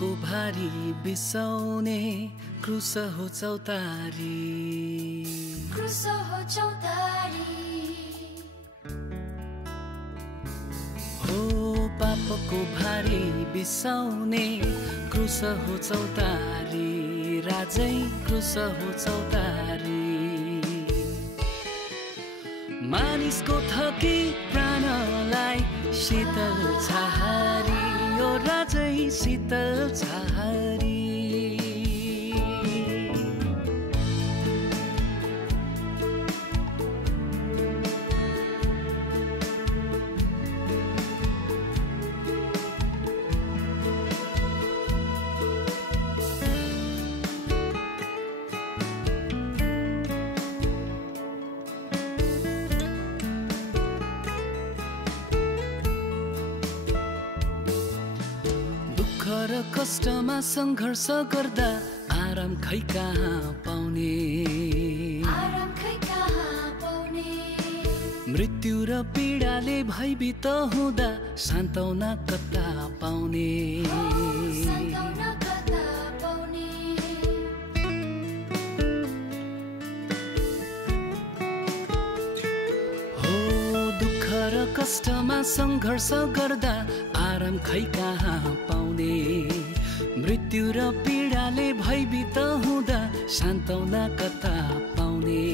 पापको भारी बिसाउने क्रुस हो चौतारी क्रुस हो चौतारी हो पापको भारी बिसाउने क्रुस हो चौतारी राजै क्रुस हो चौतारी मानिसको थकी प्राणलाई शीतल छहारी यो राजै शीतल छहारी र कष्टमा सङ्घर्ष गर्दा आराम खै कहाँ पाउने मृत्यु र पीडाले भयभीत हुँदा सान्त्वना कता पाउने हो दुःख र कष्टमा सङ्घर्ष गर्दा आराम खै कहाँ पाउने मृत्यु र पीडाले भयभीत हुँदा सान्त्वना कता पाउने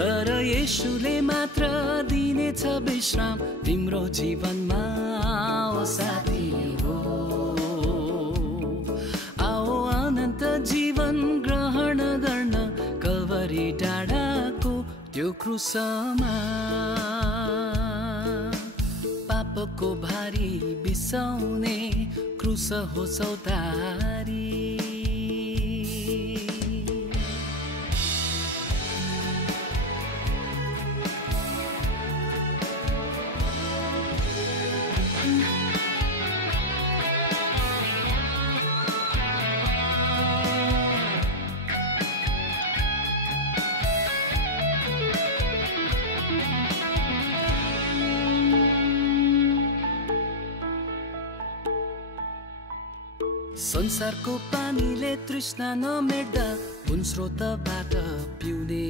तर येशूले मात्र दिनेछ विश्राम तिम्रो जीवनमा ओ साथी हो आओ अनन्त जीवन ग्रहण गर्न कल्वरी डाँडाको त्यो क्रुसमा पापको भारी बिसाउने क्रुस हो चौतारी संसारको पानीले तृष्णा नमेट्दा कुन स्रोतबाट पिउने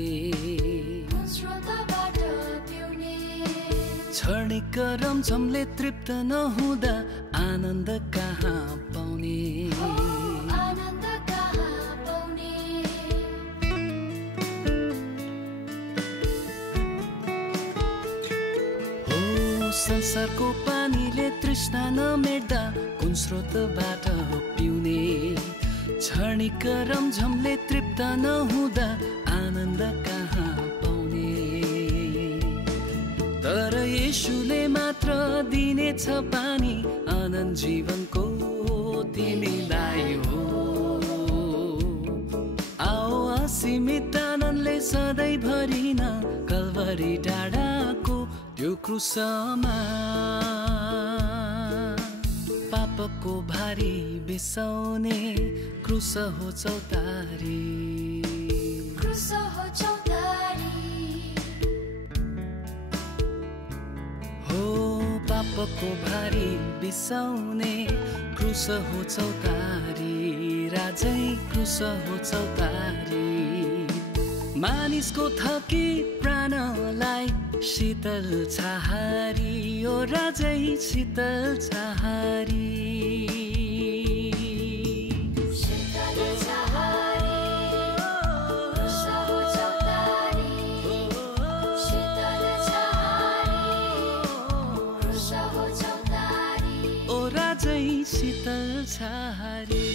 क्षणिक रमझमले तृप्त नहुँदा आनन्द कहाँ पाउने हो संसारको पानीले तृष्णा नमेट्दा कुन स्रोतबाट पिउने क्षणिक रमझमले तृप्त नहुँदा आनन्द कहाँ पाउने तर येशूले मात्र दिनेछ पानी अनन्त जीवनको तिमीलाई हो आओ असीमित आनन्दले सधैँ भरिन कल्वरी डाँडाको त्यो क्रुसमा पापको भारी बिसाउने क्रुस हो चौतारी क्रुस हो चौतारी हो पापको भारी बिसाउने क्रुस हो चौतारी राजै क्रुस हो चौतारी मानिसको थकी प्राणलाई शीतल छहारी ओ राजै शीतल छहारी ओ राजै शीतल छहारी